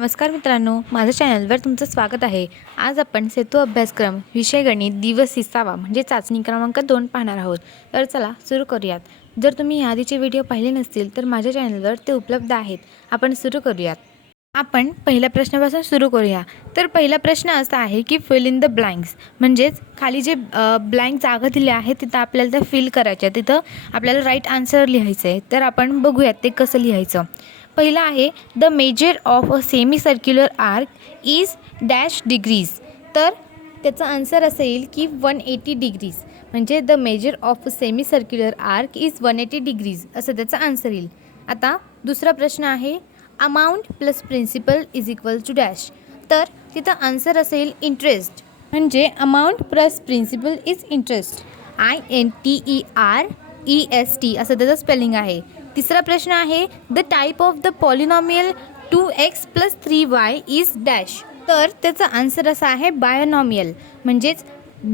नमस्कार मित्रांनो, माझ्या चॅनलवर तुमचं स्वागत आहे. आज आपण सेतू अभ्यासक्रम विषय गणित दिवस 30 म्हणजे चाचणी क्रमांक 2 पाहणार आहोत. तर चला सुरू करूयात. जर तुम्ही याआधीचे व्हिडिओ पाहिले नसतील तर माझ्या चॅनलवर ते उपलब्ध आहेत. आपण सुरू करूयात. आपण पहिल्या प्रश्नापासून सुरू करूया. तर पहिला प्रश्न असा आहे की फिल इन द ब्लँक्स, म्हणजेच खाली जे ब्लँक जागा दिल्या आहेत तिथं आपल्याला त्या फिल करायच्या. तिथं आपल्याला राईट आन्सर लिहायचं आहे. तर आपण बघूयात ते कसं लिहायचं. पहिला आहे the measure of a semi circular arc is dash degrees. तर त्याचा आन्सर असेल की 180 डिग्रीज. म्हणजे the measure of a semi circular arc is 180 degrees असं त्याचा आन्सर येईल. आता दुसरा प्रश्न आहे amount plus principal is equal to dash. तर तिथं आन्सर असेल इंटरेस्ट. म्हणजे amount plus principal is interest. INTEREST असं त्याचं स्पेलिंग आहे. तिसरा प्रश्न आहे the type of the polynomial 2x + 3y is dash. तर त्याचा आन्सर असा आहे बायोनॉमियल. म्हणजेच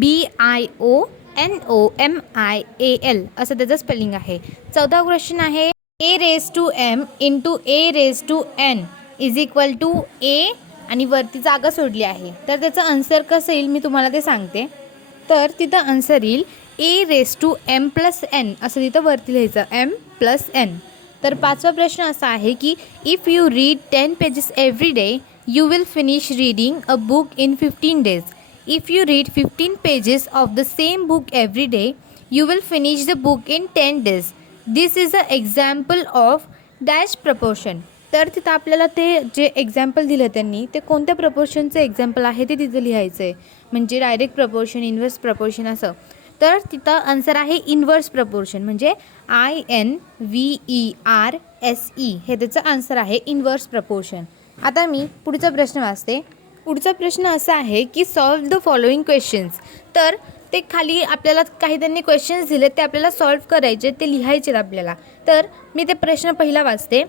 BIONOMIAL असं त्याचं स्पेलिंग आहे. चौथा क्वेश्चन आहे A⁻m × A⁻n is equal to A आणि वरती जागा सोडली आहे. तर त्याचं आन्सर कसं येईल मी तुम्हाला ते सांगते. तर तिथं आन्सर येईल A⁻m + n असं तिथं वरती लिहायचं m + n. तर पाचवा प्रश्न असा आहे की if you read 10 pages every day you will finish reading a book in 15 days. If you read 15 pages of the same book every day you will finish the book in 10 days. This is a example of dash proportion. तर तिथं आपल्याला ते जे example दिलं त्यांनी ते कोणत्या प्रपोर्शनचं example आहे ते तिथं लिहायचं आहे. म्हणजे डायरेक्ट प्रपोर्शन, इन्व्हर्स प्रपोर्शन असं. तर तिथं आन्सर आहे इन्व्हर्स प्रपोर्शन. म्हणजे INVERSE हे त्याचं आन्सर आहे इन्व्हर्स प्रपोर्शन. आता मी पुढचा प्रश्न वाचते. पुढचा प्रश्न असा आहे की सॉल्व द फॉलोइंग क्वेश्चन्स. तर ते खाली आपल्याला काही त्यांनी क्वेश्चन्स दिले ते आपल्याला सॉल्व करायचे, ते लिहायचे आपल्याला. तर मी ते प्रश्न पहिला वाचते.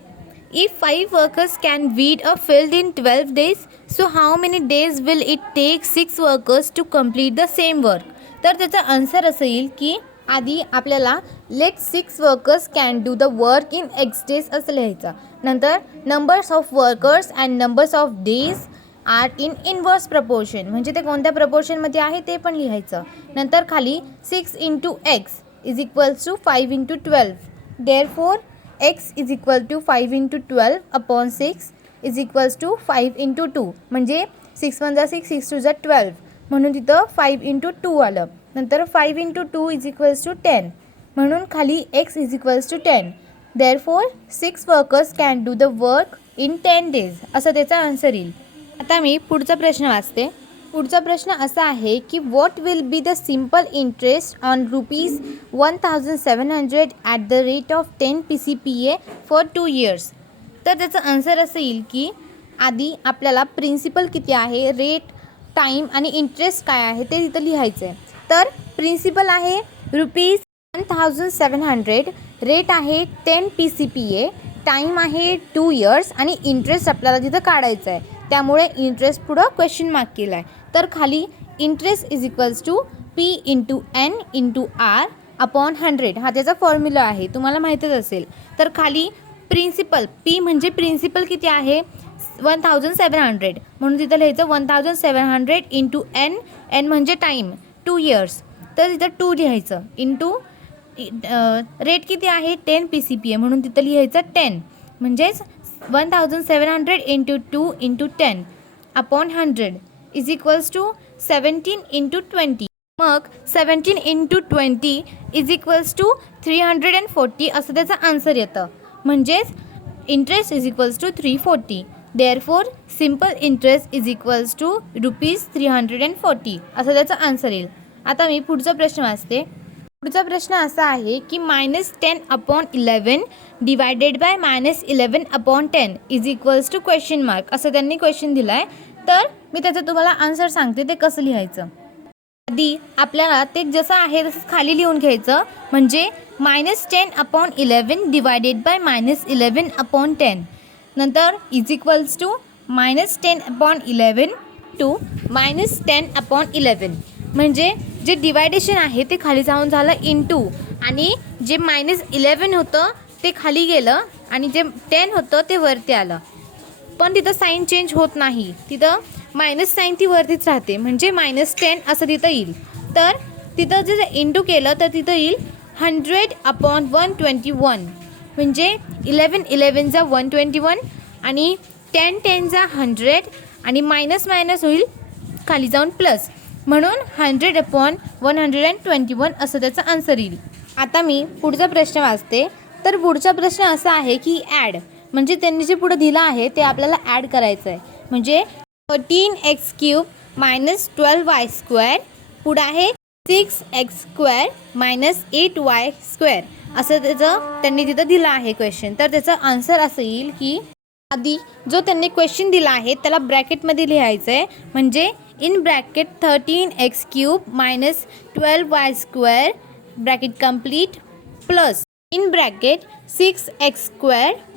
If 5 workers can weed a field in 12 days, so how many days will it take 6 workers to complete the same work? तर त्याचा आन्सर असं येईल की आधी आपल्याला let 6 workers can do the work in X days असं लिहायचं. नंतर numbers of workers and numbers of days are in inverse proportion. म्हणजे ते कोणत्या प्रपोर्शनमध्ये आहे ते पण लिहायचं. नंतर खाली 6 × X is equals to 5 × 12. Therefore x is equal to 5 × 12 upon 6 is equals to 5 × 2. म्हणजे 6 1 6 6 2 12 म्हणून तिथं 5 × 2 आलं. नंतर 5 × 2 इज इक्वल्स टू 10 म्हणून खाली x is equals to 10. Therefore 6 workers can do the work in 10 days असं त्याचा आन्सर येईल. आता मी पुढचा प्रश्न वाचते. पुढचा प्रश्न असा आहे की what will be the simple interest on ₹1700 at the rate of 10 PCPA for 2 years. तर त्याचं आन्सर असं येईल की आधी आपल्याला प्रिन्सिपल किती आहे, रेट, टाईम आणि इंटरेस्ट काय आहे ते तिथं लिहायचं आहे. तर प्रिन्सिपल आहे ₹1700, रेट आहे 10 PCPA, टाईम आहे 2 years आणि इंटरेस्ट आपल्याला तिथं काढायचं आहे. त्यामुळे इंटरेस्ट पुढं क्वेश्चन मार्क केला आहे. तर खाली interest is equals to P × N × R upon 100 हा त्याचा फॉर्म्युला आहे, तुम्हाला माहीतच असेल. तर खाली प्रिन्सिपल P म्हणजे प्रिन्सिपल किती आहे 1700 म्हणून तिथं लिहायचं 1700 × N. N म्हणजे टाईम 2 years. तर तिथं 2 लिहायचं इंटू रेट किती आहे 10 PCPA म्हणून तिथं लिहायचं 10. म्हणजेच 1700 × 2 × 10 अपॉन 100 इज इक्वल्स टू 17 × 20. मग 17 × 20 इज इक्वल्स टू 340 असं त्याचं आन्सर येतं. म्हणजेच interest is equals to 340. Therefore simple interest is equals to ₹340 असं त्याचं आन्सर येईल. आता मी पुढचा प्रश्न वाचते. पुढचा प्रश्न असा आहे की -10/11 divided by -11/10 is equals to question mark असं त्यांनी क्वेश्चन दिला आहे. तर मी त्याचं तुम्हाला आन्सर सांगते ते कसं लिहायचं. आधी आपल्याला ते जसं आहे तसंच खाली लिहून घ्यायचं. म्हणजे -10/11 डिवायडेड बाय -11/10 नंतर इज इक्वल्स टू -10/11 टू -10/11. म्हणजे जे डिवायडेशन आहे ते खाली जाऊन झालं इंटू आणि जे -11 होतं ते खाली गेलं आणि जे 10 होतं ते वरती आलं. पण तिथं साईन चेंज होत नाही, तिथं मायनस साईन ती वरतीच राहते, म्हणजे -10 असं तिथं येईल. तर तिथं जर इंटू केलं तर तिथं येईल 100/121, म्हणजे 11 जा 121 आणि 10 जा 100 आणि मायनस मायनस होईल खाली जाऊन प्लस, म्हणून 100/121 असं त्याचा आन्सर येईल. आता मी पुढचा प्रश्न वाचते. तर पुढचा प्रश्न असा आहे की ॲड, म्हणजे त्यांनी जे पुढे दिलं आहे ते आपल्याला ॲड करायचं आहे. म्हणजे 13x³ - 12y², पुढं आहे 6x² - 8y² असं त्याचं त्यांनी तिथं दिलं आहे क्वेश्चन. तर त्याचं आन्सर असं येईल की आधी जो त्यांनी क्वेश्चन दिला आहे त्याला ब्रॅकेटमध्ये लिहायचं आहे. म्हणजे in bracket 13x³ - 12y² bracket complete plus in bracket 6x² -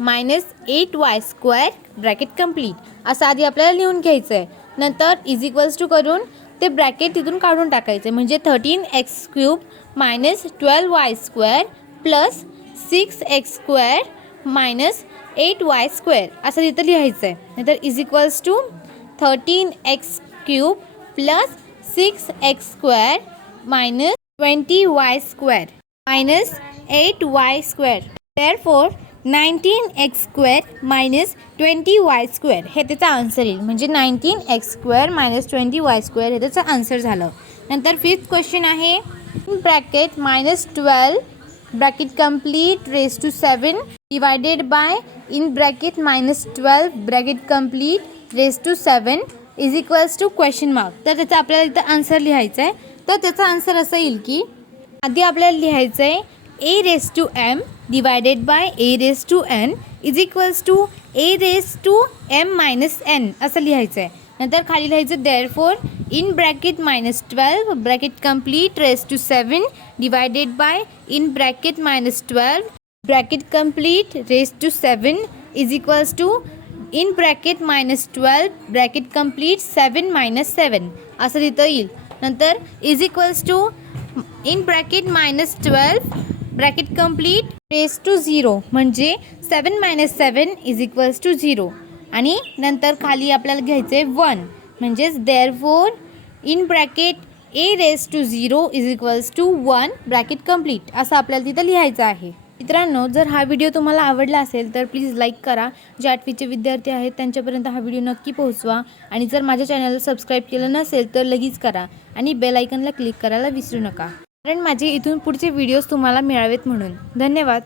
8y² bracket complete असं आधी आपल्याला लिहून घ्यायचं आहे. नंतर इज इक्वल्स टू करून ते ब्रॅकेट तिथून काढून टाकायचं आहे. म्हणजे 13x³ - 12y² plus 6x² - 8y² असं तिथं लिहायचं आहे. नंतर is equals to 13x³ plus 6x² - 20y² minus 8y². Therefore 19x² minus 20y² हे त्याचा आन्सर येईल. म्हणजे 19x² minus 20y² हे त्याचं आन्सर झालं. नंतर फिफ्थ क्वेश्चन आहे in bracket -12 bracket complete raise to 7 divided by in bracket -12 bracket complete raise to 7 is equals to question mark. तर त्याचा आपल्याला इथं आन्सर लिहायचं आहे. तर त्याचा आन्सर असं येईल की आधी आपल्याला लिहायचं आहे a⁻m divided by a⁻n is equals to a⁻m - n असं लिहायचं आहे. नंतर खाली लिहायचं therefore in bracket -12 bracket complete raise to 7 divided by in bracket -12 bracket complete raise to 7 is equals to in bracket -12 bracket complete 7 - 7 असं तिथं येईल. नंतर is equals to in bracket -12 bracket complete raise to 0 म्हणजे 7 - 7 is equals to 0 आणि नंतर खाली आपल्याला घ्यायचं आहे 1 म्हणजेच therefore in bracket a⁻0 is equals to 1 bracket complete असं आपल्याला तिथं लिहायचं आहे. मित्रांनो, जर हा व्हिडिओ तुम्हाला आवडला असेल तर प्लीज लाईक करा. जे 8वीचे विद्यार्थी आहेत त्यांच्यापर्यंत हा व्हिडिओ नक्की पोहोचवा आणि जर माझ्या चॅनलला सबस्क्राईब केलं नसेल तर लगेच करा आणि बेल आयकनला क्लिक करायला विसरू नका, कारण माझे इथून पुढचे व्हिडिओज तुम्हाला मिळावेत म्हणून. धन्यवाद.